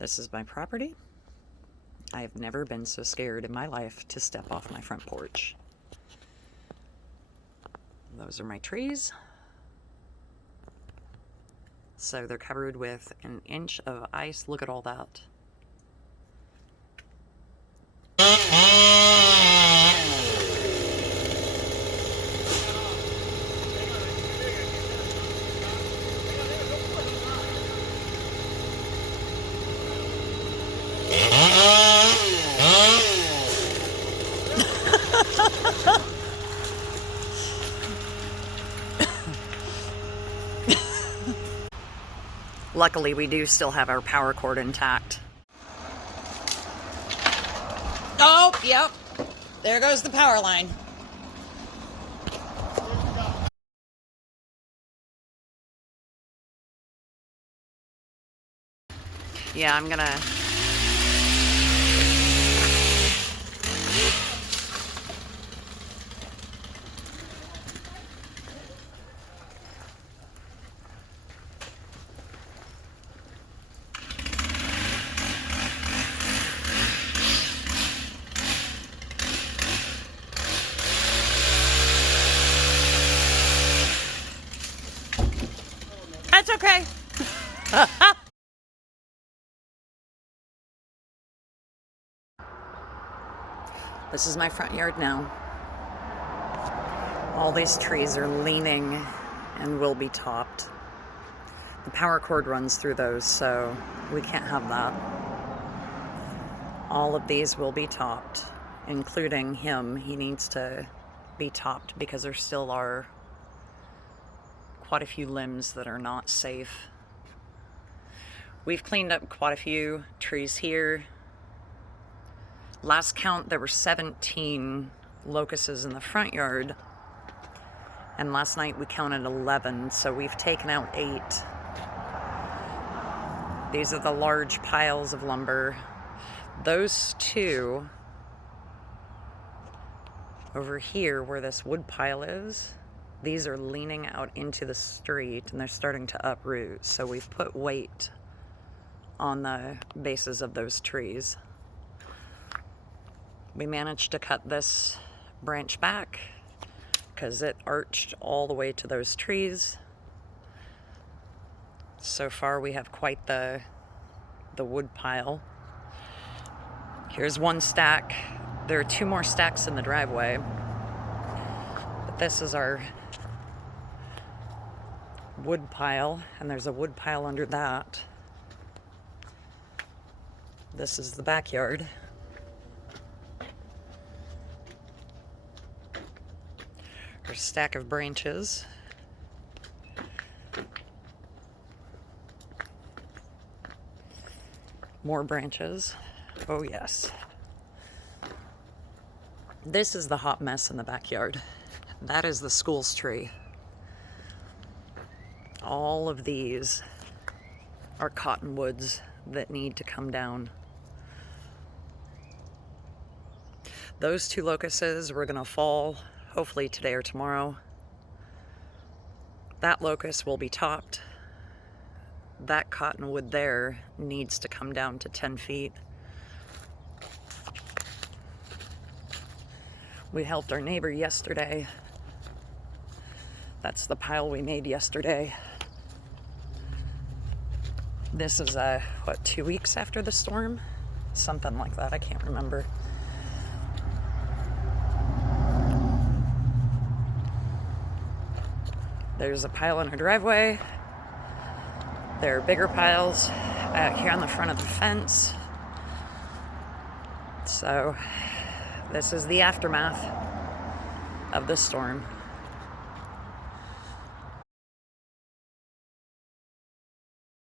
This is my property. I have never been so scared in my life to step off my front porch. Those are my trees. So they're covered with an inch of ice. Look at all that. Luckily, we do still have our power cord intact. Oh, yep. There goes the power line. Yeah, I'm gonna... That's okay. This is my front yard now. All these trees are leaning and will be topped. The power cord runs through those, so we can't have that. All of these will be topped, including him. He needs to be topped because there still are quite a few limbs that are not safe. We've cleaned up quite a few trees here. Last count, there were 17 locusts in the front yard, and last night we counted 11, so we've taken out 8. These are the large piles of lumber. Those two over here where this wood pile is, these are leaning out into the street and they're starting to uproot, so we've put weight on the bases of those trees. We managed to cut this branch back because it arched all the way to those trees. So far we have quite the wood pile. Here's one stack. There are 2 more stacks in the driveway. But this is our wood pile, and there's a wood pile under that. This is the backyard. There's a stack of branches. More branches. Oh yes. This is the hot mess in the backyard. That is the school's tree. All of these are cottonwoods that need to come down. Those 2 locusts were gonna fall hopefully today or tomorrow. That locust will be topped. That cottonwood there needs to come down to 10 feet. We helped our neighbor yesterday. That's the pile we made yesterday. This is, 2 weeks after the storm? Something like that, I can't remember. There's a pile in our driveway. There are bigger piles out here on the front of the fence. So, this is the aftermath of the storm.